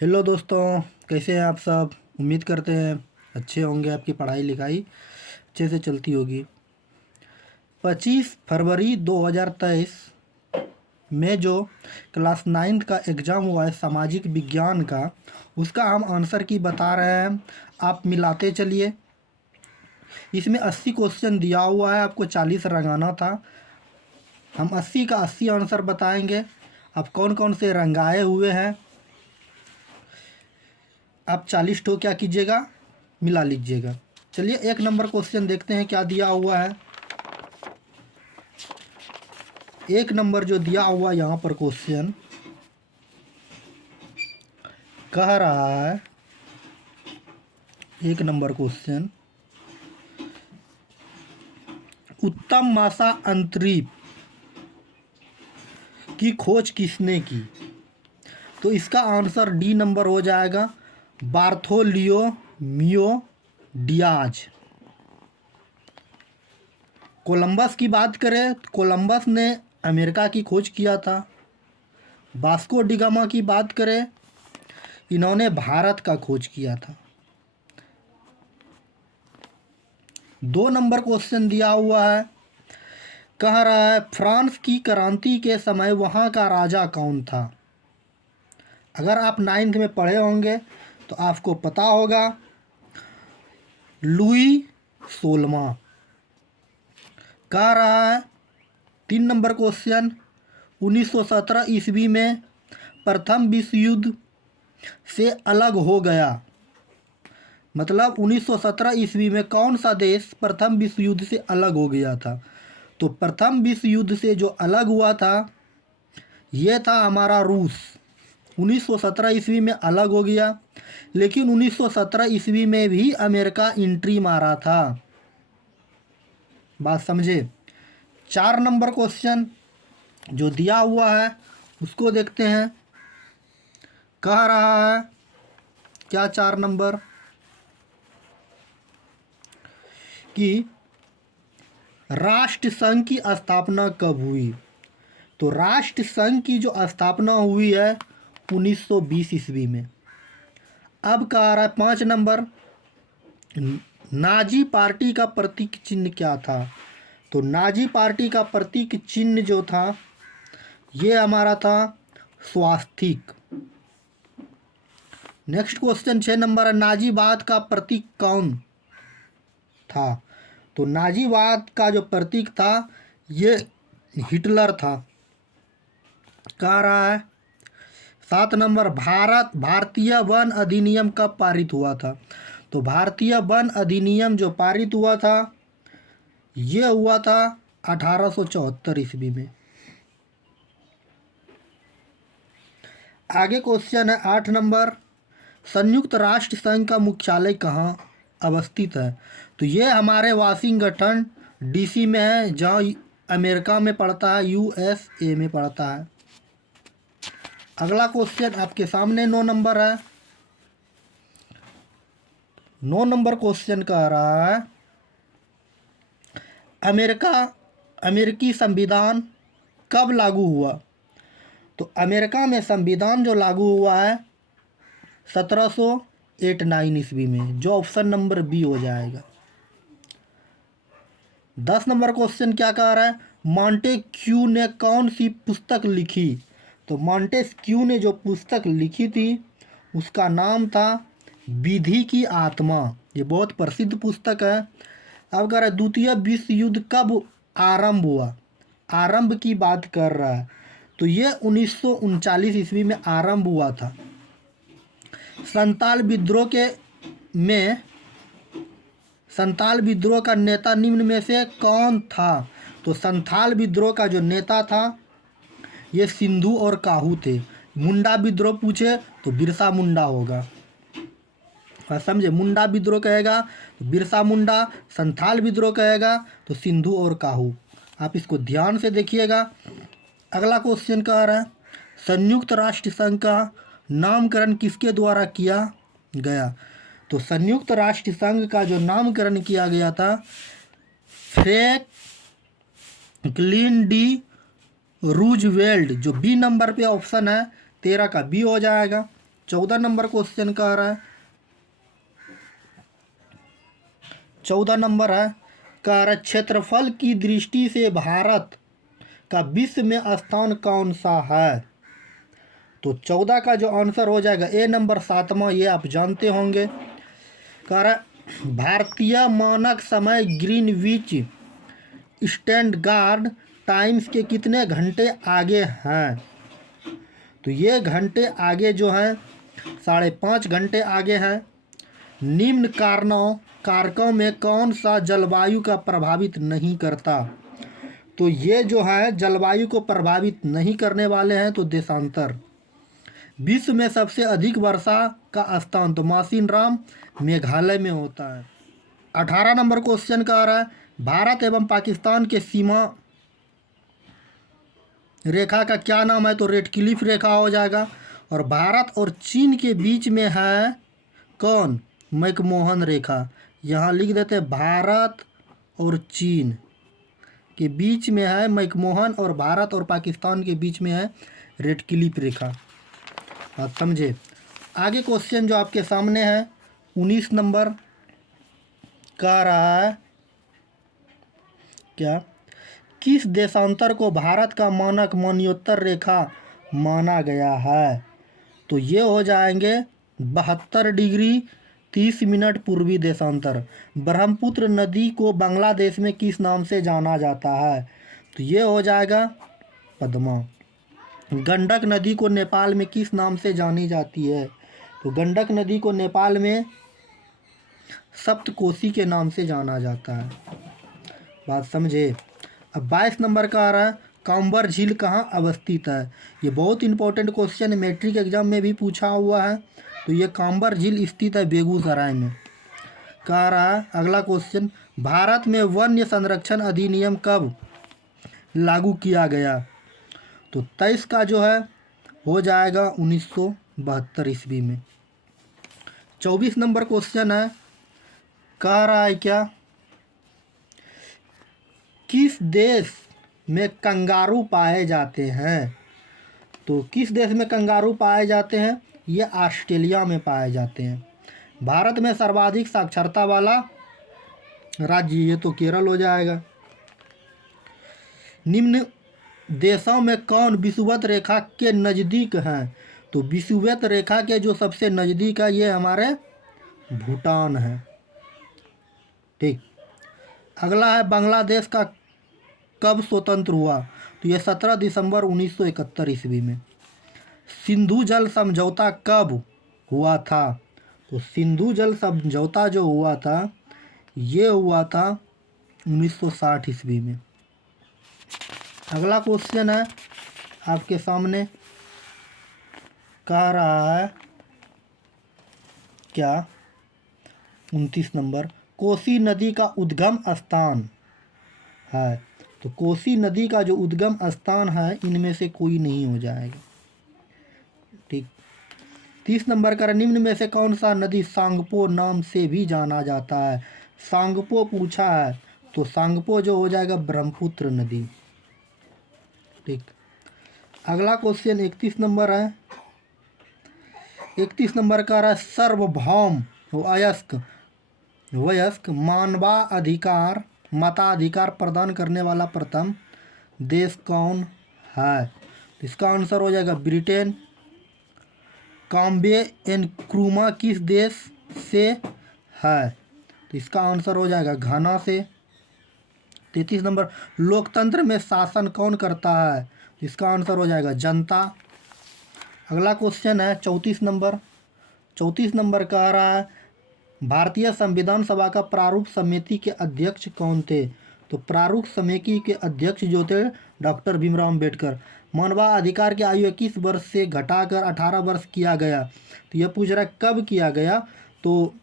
Hello दोस्तों, कैसे हैं आप सब। उम्मीद करते हैं अच्छे होंगे। आपकी पढ़ाई लिखाई अच्छे से चलती होगी। 25 फरवरी 2023 में जो क्लास 9th का एग्ज़ाम हुआ है सामाजिक विज्ञान का, उसका हम आंसर की बता रहे हैं। आप मिलाते चलिए। इसमें 80 क्वेश्चन दिया हुआ है, आपको 40 रंगाना था। हम 80 का 80 आंसर बताएंगे। आप कौन कौन से रंगाए हुए हैं, आप 40 ठो क्या कीजिएगा, मिला लीजिएगा। चलिए 1 नंबर क्वेश्चन देखते हैं क्या दिया हुआ है। 1 नंबर जो दिया हुआ यहाँ पर क्वेश्चन कह रहा है, 1 नंबर क्वेश्चन, उत्तम मासा अंतरीप की खोज किसने की। तो इसका आंसर डी नंबर हो जाएगा, बार्थोलियो मियो डियाज। कोलंबस की बात करें तो कोलंबस ने अमेरिका की खोज किया था। वास्को डी गामा की बात करें, इन्होंने भारत का खोज किया था। 2 नंबर क्वेश्चन दिया हुआ है, कह रहा है फ्रांस की क्रांति के समय वहाँ का राजा कौन था। अगर आप 9th में पढ़े होंगे तो आपको पता होगा, लुई 16वां। कह रहा है 3 नंबर क्वेश्चन, 1917 ईस्वी में प्रथम विश्व युद्ध से अलग हो गया। मतलब 1917 ईस्वी में कौन सा देश प्रथम विश्व युद्ध से अलग हो गया था। तो प्रथम विश्व युद्ध से जो अलग हुआ था ये था हमारा रूस। 1917 ईस्वी में अलग हो गया, लेकिन 1917 ईस्वी में भी अमेरिका एंट्री मारा था। बात समझे। 4 नंबर क्वेश्चन जो दिया हुआ है उसको देखते हैं। कह रहा है क्या 4 नंबर कि राष्ट्र संघ की स्थापना कब हुई। तो राष्ट्र संघ की जो स्थापना हुई है 1920 ईस्वी में। अब कह रहा है 5 नंबर, नाजी पार्टी का प्रतीक चिन्ह क्या था। तो नाजी पार्टी का प्रतीक चिन्ह जो था ये हमारा था स्वास्तिक। नेक्स्ट क्वेश्चन 6 नंबर है, नाजीवाद का प्रतीक कौन था। तो नाजीवाद का जो प्रतीक था ये हिटलर था। कह रहा है 7 नंबर, भारतीय वन अधिनियम कब पारित हुआ था। तो भारतीय वन अधिनियम जो पारित हुआ था ये हुआ था 1874 ईस्वी में। आगे क्वेश्चन है 8 नंबर, संयुक्त राष्ट्र संघ का मुख्यालय कहाँ अवस्थित है। तो ये हमारे वाशिंगटन डीसी में है, जहाँ अमेरिका में पड़ता है, यूएसए में पड़ता है। अगला क्वेश्चन आपके सामने 9 नंबर है। 9 नंबर क्वेश्चन कह रहा है अमेरिकी संविधान कब लागू हुआ। तो अमेरिका में संविधान जो लागू हुआ है 1789 ईस्वी में, जो ऑप्शन नंबर बी हो जाएगा। 10 नंबर क्वेश्चन क्या कह रहा है, मॉन्टेस्क्यू ने कौन सी पुस्तक लिखी। तो मॉन्टेस्क्यू ने जो पुस्तक लिखी थी उसका नाम था विधि की आत्मा। ये बहुत प्रसिद्ध पुस्तक है। अब कह रहा है द्वितीय विश्व युद्ध कब आरंभ हुआ। आरंभ की बात कर रहा है तो ये 1939 ईस्वी में आरंभ हुआ था। संताल विद्रोह का नेता निम्न में से कौन था। तो संथाल विद्रोह का जो नेता था ये सिंधु और काहू थे। मुंडा विद्रोह पूछे तो बिरसा मुंडा होगा। समझे, मुंडा विद्रोह कहेगा तो बिरसा मुंडा, संथाल विद्रोह कहेगा तो सिंधु और काहू। आप इसको ध्यान से देखिएगा। अगला क्वेश्चन कह रहा है संयुक्त राष्ट्र संघ का नामकरण किसके द्वारा किया गया। तो संयुक्त राष्ट्र संघ का जो नामकरण किया गया था फ्रैंकलिन डी रूजवेल्ट, जो बी नंबर पे ऑप्शन है 13 का बी हो जाएगा। 14 नंबर क्वेश्चन कह रहा है, 14 नंबर है, कह रहा है क्षेत्रफल की दृष्टि से भारत का विश्व में स्थान कौन सा है। तो 14 का जो आंसर हो जाएगा ए नंबर 7वां, ये आप जानते होंगे। कह रहा है भारतीय मानक समय ग्रीनविच स्टैंडर्ड टाइम्स के कितने घंटे आगे हैं। तो ये घंटे आगे जो हैं 5.5 घंटे आगे हैं। निम्न कारकों में कौन सा जलवायु का प्रभावित नहीं करता। तो ये जो है जलवायु को प्रभावित नहीं करने वाले हैं। तो देशांतर। विश्व में सबसे अधिक वर्षा का स्थान तो मासिनराम मेघालय में होता है। 18 नंबर क्वेश्चन का आ रहा है भारत एवं पाकिस्तान के सीमा रेखा का क्या नाम है। तो रेड क्लिफ रेखा हो जाएगा। और भारत और चीन के बीच में है कौन, मैकमोहन रेखा। यहाँ लिख देते हैं भारत और चीन के बीच में है मैकमोहन, और भारत और पाकिस्तान के बीच में है रेड क्लिफ रेखा। आप समझे। आगे क्वेश्चन जो आपके सामने है 19 नंबर कह रहा है क्या, किस देशांतर को भारत का मानक मान्योत्तर रेखा माना गया है। तो ये हो जाएंगे 72 डिग्री 30 मिनट पूर्वी देशांतर। ब्रह्मपुत्र नदी को बांग्लादेश में किस नाम से जाना जाता है। तो ये हो जाएगा पद्मा। गंडक नदी को नेपाल में किस नाम से जानी जाती है। तो गंडक नदी को नेपाल में सप्तकोशी के नाम से जाना जाता है। बात समझे। अब 22 नंबर का आ रहा है कांबर झील कहाँ अवस्थित है। ये बहुत इंपॉर्टेंट क्वेश्चन मैट्रिक एग्जाम में भी पूछा हुआ है। तो ये कांबर झील स्थित है बेगूसराय में। कह रहा है अगला क्वेश्चन, भारत में वन्य संरक्षण अधिनियम कब लागू किया गया। तो 23 का जो है हो जाएगा 1972 ईस्वी में। 24 नंबर क्वेश्चन है, कह रहा है क्या, किस देश में कंगारू पाए जाते हैं। तो किस देश में कंगारू पाए जाते हैं, ये ऑस्ट्रेलिया में पाए जाते हैं। भारत में सर्वाधिक साक्षरता वाला राज्य, ये तो केरल हो जाएगा। निम्न देशों में कौन विषुवत रेखा के नज़दीक हैं। तो विषुवत रेखा के जो सबसे नज़दीक है ये हमारे भूटान है। ठीक। अगला है बांग्लादेश का कब स्वतंत्र हुआ। तो ये 17 दिसंबर 1971 ईस्वी में। सिंधु जल समझौता कब हुआ था। तो सिंधु जल समझौता जो हुआ था ये हुआ था 1960 ईस्वी में। अगला क्वेश्चन है आपके सामने, कह रहा है क्या, 29 नंबर, कोसी नदी का उद्गम स्थान है। तो कोसी नदी का जो उद्गम स्थान है इनमें से कोई नहीं हो जाएगा। ठीक। 30 नंबर का, निम्न में से कौन सा नदी सांगपो नाम से भी जाना जाता है। सांगपो पूछा है तो सांगपो जो हो जाएगा ब्रह्मपुत्र नदी। ठीक। अगला क्वेश्चन 31 नंबर है। 31 नंबर का रहा है सार्वभौम वयस्क मानवाधिकार मताधिकार प्रदान करने वाला प्रथम देश कौन है। तो इसका आंसर हो जाएगा ब्रिटेन। काम्बे एनक्रूमा किस देश से है। तो इसका आंसर हो जाएगा घाना से। 33 नंबर, लोकतंत्र में शासन कौन करता है। तो इसका आंसर हो जाएगा जनता। अगला क्वेश्चन है 34 नंबर। 34 नंबर कह रहा है भारतीय संविधान सभा का प्रारूप समिति के अध्यक्ष कौन थे। तो प्रारूप समिति के अध्यक्ष जो थे डॉक्टर भीमराव अम्बेडकर। मानवाधिकार की आयु 21 वर्ष से घटाकर 18 वर्ष किया गया। तो यह पूछ रहा है कब किया गया। तो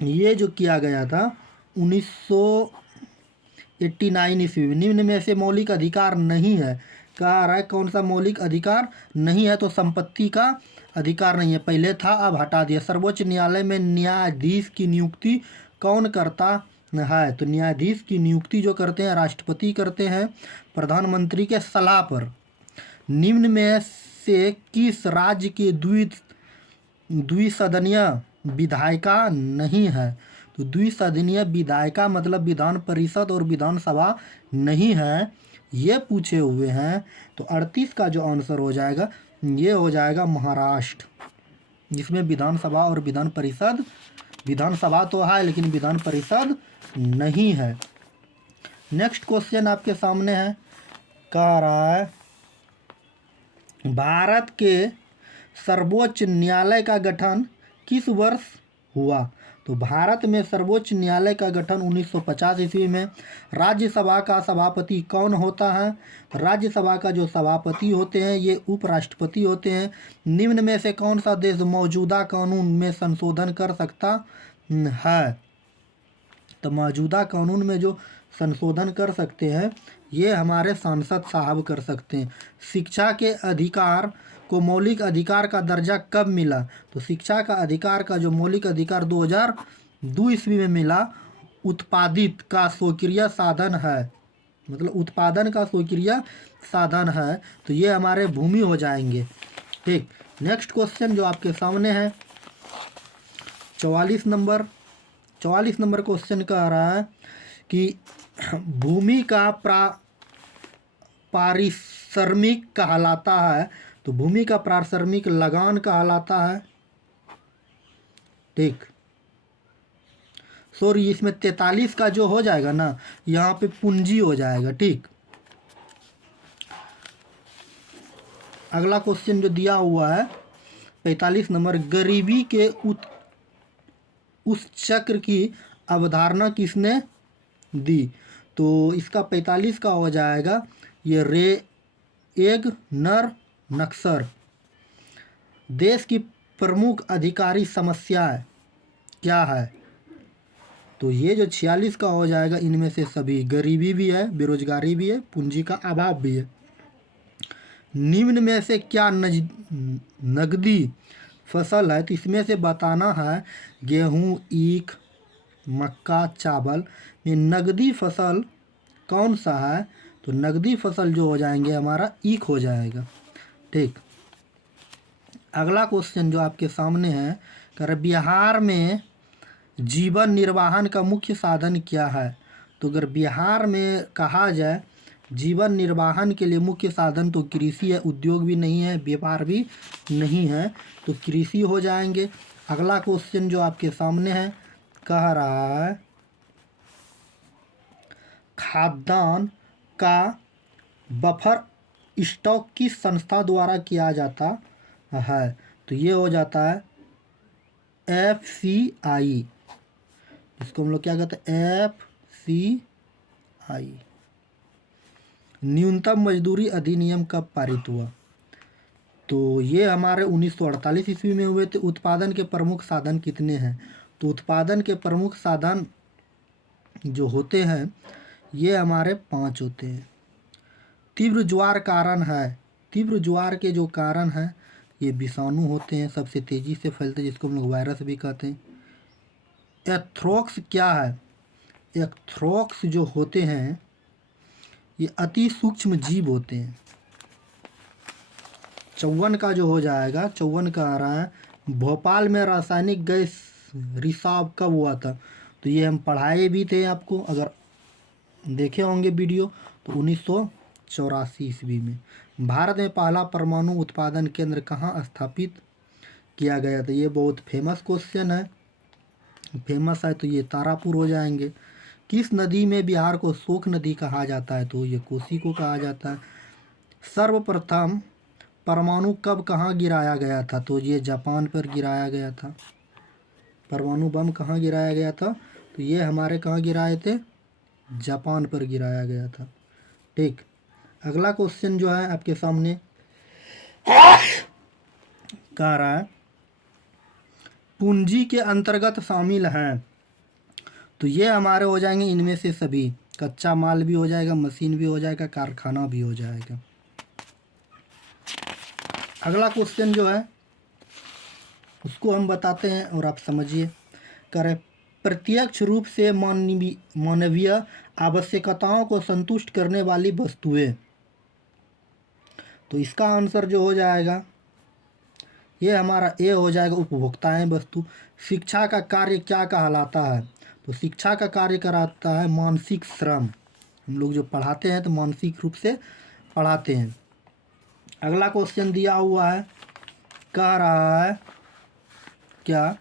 ये जो किया गया था 1989 ईस्वी में। निम्न में से मौलिक अधिकार नहीं है। कह रहा है कौन सा मौलिक अधिकार नहीं है। तो संपत्ति का अधिकार नहीं है, पहले था अब हटा दिया। सर्वोच्च न्यायालय में न्यायाधीश की नियुक्ति कौन करता है। तो न्यायाधीश की नियुक्ति जो करते हैं राष्ट्रपति करते हैं प्रधानमंत्री के सलाह पर। निम्न में से किस राज्य के द्वित द्विसदनीय विधायिका नहीं है। तो द्विसदनीय विधायिका मतलब विधान परिषद और विधानसभा नहीं है, ये पूछे हुए हैं। तो 38 का जो आंसर हो जाएगा ये हो जाएगा महाराष्ट्र, जिसमें विधानसभा और विधान परिषद, विधानसभा तो है लेकिन विधान परिषद नहीं है। नेक्स्ट क्वेश्चन आपके सामने है, कह रहा है भारत के सर्वोच्च न्यायालय का गठन किस वर्ष हुआ। तो भारत में सर्वोच्च न्यायालय का गठन 1950 ईस्वी में। राज्यसभा का सभापति कौन होता है। राज्यसभा का जो सभापति होते हैं ये उपराष्ट्रपति होते हैं। निम्न में से कौन सा देश मौजूदा कानून में संशोधन कर सकता है। तो मौजूदा कानून में जो संशोधन कर सकते हैं ये हमारे सांसद साहब कर सकते हैं। शिक्षा के अधिकार को मौलिक अधिकार का दर्जा कब मिला। तो शिक्षा का अधिकार का जो मौलिक अधिकार 2002 ईस्वी में मिला। उत्पादित का स्वक्रिय साधन है, मतलब उत्पादन का स्वक्रिय साधन है। तो ये हमारे भूमि हो जाएंगे। ठीक, नेक्स्ट क्वेश्चन जो आपके सामने है 44 नंबर क्वेश्चन कह रहा है कि भूमि का पारिश्रमिक कहलाता है। तो भूमि का पारिश्रमिक लगान कहलाता है। ठीक, सॉरी इसमें 43 का जो हो जाएगा ना यहाँ पे पूंजी हो जाएगा। ठीक, अगला क्वेश्चन जो दिया हुआ है 45 नंबर, गरीबी के उस चक्र की अवधारणा किसने दी। तो इसका 45 का हो जाएगा ये रेगनर नक्सर। देश की प्रमुख अधिकारी समस्याएं क्या है। तो ये जो 46 का हो जाएगा इनमें से सभी, गरीबी भी है, बेरोजगारी भी है, पूंजी का अभाव भी है। निम्न में से क्या नगदी फसल है। तो इसमें से बताना है गेहूँ, ईख, मक्का, चावल में नगदी फसल कौन सा है। तो नगदी फसल जो हो जाएंगे हमारा ईख हो जाएगा। ठीक, अगला क्वेश्चन जो आपके सामने है, कर बिहार में जीवन निर्वाहन का मुख्य साधन क्या है। तो अगर बिहार में कहा जाए जीवन निर्वाहन के लिए मुख्य साधन तो कृषि है, उद्योग भी नहीं है, व्यापार भी नहीं है, तो कृषि हो जाएंगे। अगला क्वेश्चन जो आपके सामने है कह रहा है खाद्यान्न का बफर स्टॉक किस संस्था द्वारा किया जाता है। तो ये हो जाता है FCI, इसको हम लोग क्या कहते हैं FCI। न्यूनतम मजदूरी अधिनियम कब पारित हुआ। तो ये हमारे 1948 ईस्वी में हुए थे। उत्पादन के प्रमुख साधन कितने हैं। तो उत्पादन के प्रमुख साधन जो होते हैं ये हमारे 5 होते हैं। तीव्र ज्वार कारण है, तीव्र ज्वार के जो कारण हैं ये विषाणु होते हैं, सबसे तेज़ी से फैलते हैं, जिसको हम लोग वायरस भी कहते हैं। एंथ्रेक्स क्या है। एंथ्रेक्स जो होते हैं ये अति सूक्ष्म जीव होते हैं। 54 का जो हो जाएगा, 54 का आ रहा है भोपाल में रासायनिक गैस रिसाव कब हुआ था। तो ये हम पढ़ाए भी थे आपको, अगर देखे होंगे वीडियो, तो 1984 ईस्वी में। भारत में पहला परमाणु उत्पादन केंद्र कहाँ स्थापित किया गया था। ये बहुत फेमस क्वेश्चन है, फेमस है तो ये तारापुर हो जाएंगे। किस नदी में बिहार को शोक नदी कहा जाता है। तो ये कोसी को कहा जाता है। सर्वप्रथम परमाणु कब कहाँ गिराया गया था। तो ये जापान पर गिराया गया था। परमाणु बम कहाँ गिराया गया था। तो ये हमारे कहाँ गिराए थे, जापान पर गिराया गया था। ठीक, अगला क्वेश्चन जो है आपके सामने कह रहा है पूंजी के अंतर्गत शामिल हैं। तो ये हमारे हो जाएंगे इनमें से सभी, कच्चा माल भी हो जाएगा, मशीन भी हो जाएगा, कारखाना भी हो जाएगा। अगला क्वेश्चन जो है उसको हम बताते हैं और आप समझिए। करें प्रत्यक्ष रूप से मानवीय आवश्यकताओं को संतुष्ट करने वाली वस्तुएं। तो इसका आंसर जो हो जाएगा ये हमारा ए हो जाएगा, उपभोक्ताएं वस्तु। शिक्षा का कार्य क्या कहलाता है? तो शिक्षा का कार्य कराता है मानसिक श्रम। हम लोग जो पढ़ाते हैं तो मानसिक रूप से पढ़ाते हैं। अगला क्वेश्चन दिया हुआ है, कह रहा है क्या,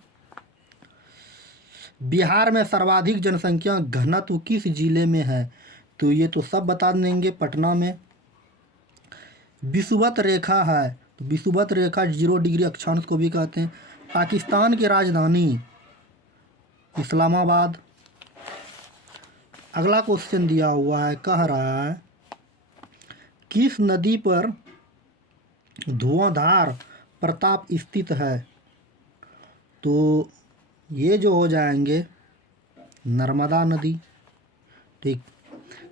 बिहार में सर्वाधिक जनसंख्या घनत्व किस जिले में है? तो ये तो सब बता देंगे, पटना में। विषुवत रेखा है, तो विषुवत रेखा 0 डिग्री अक्षांश को भी कहते हैं। पाकिस्तान की राजधानी इस्लामाबाद। अगला क्वेश्चन दिया हुआ है, कह रहा है किस नदी पर धुआंधार प्रताप स्थित है? तो ये जो हो जाएंगे नर्मदा नदी। ठीक।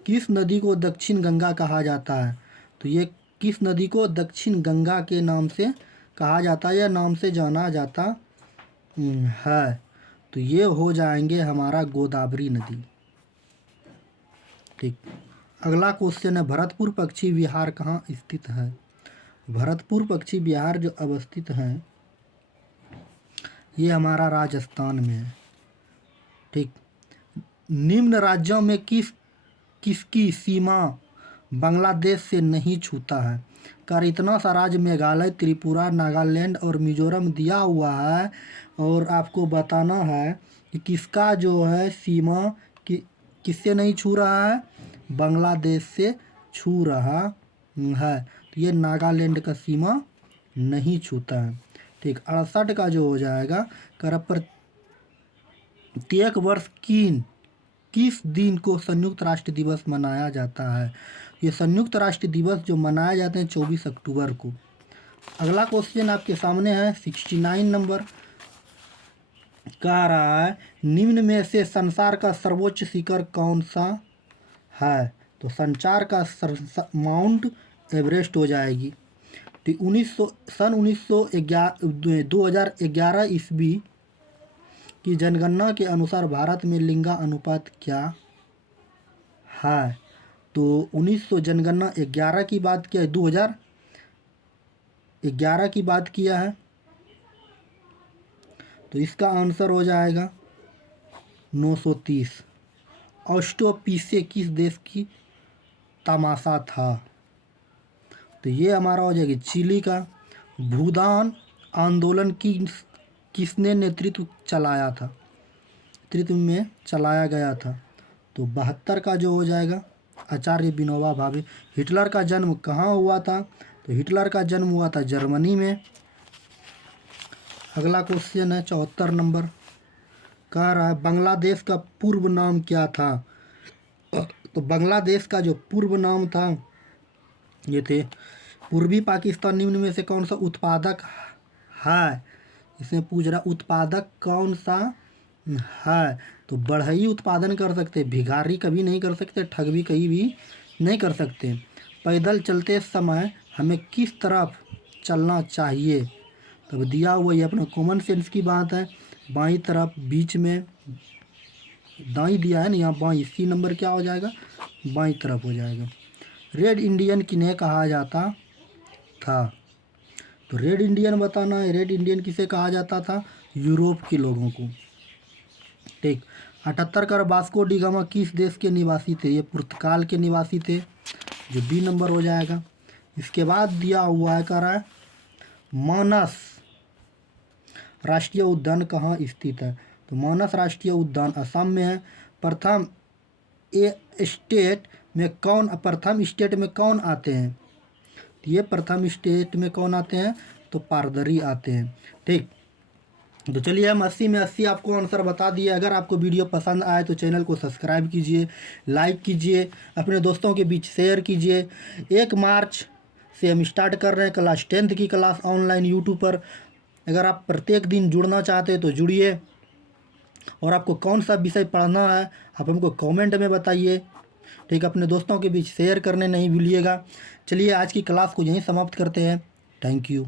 किस नदी को दक्षिण गंगा कहा जाता है? तो ये किस नदी को दक्षिण गंगा के नाम से कहा जाता है या नाम से जाना जाता है? तो ये हो जाएंगे हमारा गोदावरी नदी। ठीक। अगला क्वेश्चन है, भरतपुर पक्षी विहार कहाँ स्थित है? भरतपुर पक्षी विहार जो अवस्थित है ये हमारा राजस्थान में है। ठीक। निम्न राज्यों में किसकी सीमा बांग्लादेश से नहीं छूता है? कर इतना सा राज्य मेघालय, त्रिपुरा, नागालैंड और मिजोरम दिया हुआ है और आपको बताना है कि किसका जो है सीमा किससे नहीं छू रहा है? बांग्लादेश से छू रहा है। तो ये नागालैंड का सीमा नहीं छूता है। ठीक। 68 का जो हो जाएगा, कर प्रत्येक वर्ष किस दिन को संयुक्त राष्ट्र दिवस मनाया जाता है? ये संयुक्त राष्ट्र दिवस जो मनाए जाते हैं 24 अक्टूबर को। अगला क्वेश्चन आपके सामने है 69 नंबर, कह रहा है निम्न में से संसार का सर्वोच्च शिखर कौन सा है? तो संसार का माउंट एवरेस्ट हो जाएगी। तो 2011 ईस्वी की जनगणना के अनुसार भारत में लिंगा अनुपात क्या है? तो 1900 जनगणना 11 की बात किया है, 2011 की बात किया है, तो इसका आंसर हो जाएगा 930। ऑस्ट्रोपीसे किस देश की तमाशा था? तो ये हमारा हो जाएगा चिली का। भूदान आंदोलन किसने नेतृत्व चलाया था? नेतृत्व में चलाया गया था। तो 72 का जो हो जाएगा आचार्य विनोबा भावे। हिटलर का जन्म कहाँ हुआ था? तो हिटलर का जन्म हुआ था जर्मनी में। अगला क्वेश्चन है 74 नंबर, कह रहा है बांग्लादेश का पूर्व नाम क्या था? तो बांग्लादेश का जो पूर्व नाम था ये थे पूर्वी पाकिस्तान। निम्न में से कौन सा उत्पादक है? इसमें पूछ रहा उत्पादक कौन सा है? तो बढ़ई उत्पादन कर सकते, भिखारी कभी नहीं कर सकते, ठग भी कहीं भी नहीं कर सकते। पैदल चलते समय हमें किस तरफ चलना चाहिए? तब दिया हुआ ये अपना कॉमन सेंस की बात है। बाईं तरफ, बीच में दाईं दिया है ना, यहाँ बाईं, सी नंबर क्या हो जाएगा? बाईं तरफ हो जाएगा। रेड इंडियन किन्हें कहा जाता था? तो रेड इंडियन बताना है। रेड इंडियन किसे कहा जाता था? यूरोप के लोगों को। ठीक। 78 का वास्को डी गामा किस देश के निवासी थे? ये पुर्तगाल के निवासी थे, जो बी नंबर हो जाएगा। इसके बाद दिया हुआ है, कह रहा है मानस राष्ट्रीय उद्यान कहाँ स्थित है? तो मानस राष्ट्रीय उद्यान असम में है। प्रथम स्टेट में कौन आते हैं? ये प्रथम स्टेट में कौन आते हैं? तो पारदरी आते हैं। ठीक। तो चलिए हम 80 में 80 आपको आंसर बता दिए। अगर आपको वीडियो पसंद आए तो चैनल को सब्सक्राइब कीजिए, लाइक कीजिए, अपने दोस्तों के बीच शेयर कीजिए। 1 मार्च से हम स्टार्ट कर रहे हैं क्लास 10th की क्लास ऑनलाइन यूट्यूब पर। अगर आप प्रत्येक दिन जुड़ना चाहते हैं तो जुड़िए, और आपको कौन सा विषय पढ़ना है आप हमको कमेंट में बताइए। ठीक। अपने दोस्तों के बीच शेयर करने नहीं भूलिएगा। चलिए आज की क्लास को यहीं समाप्त करते हैं। Thank you.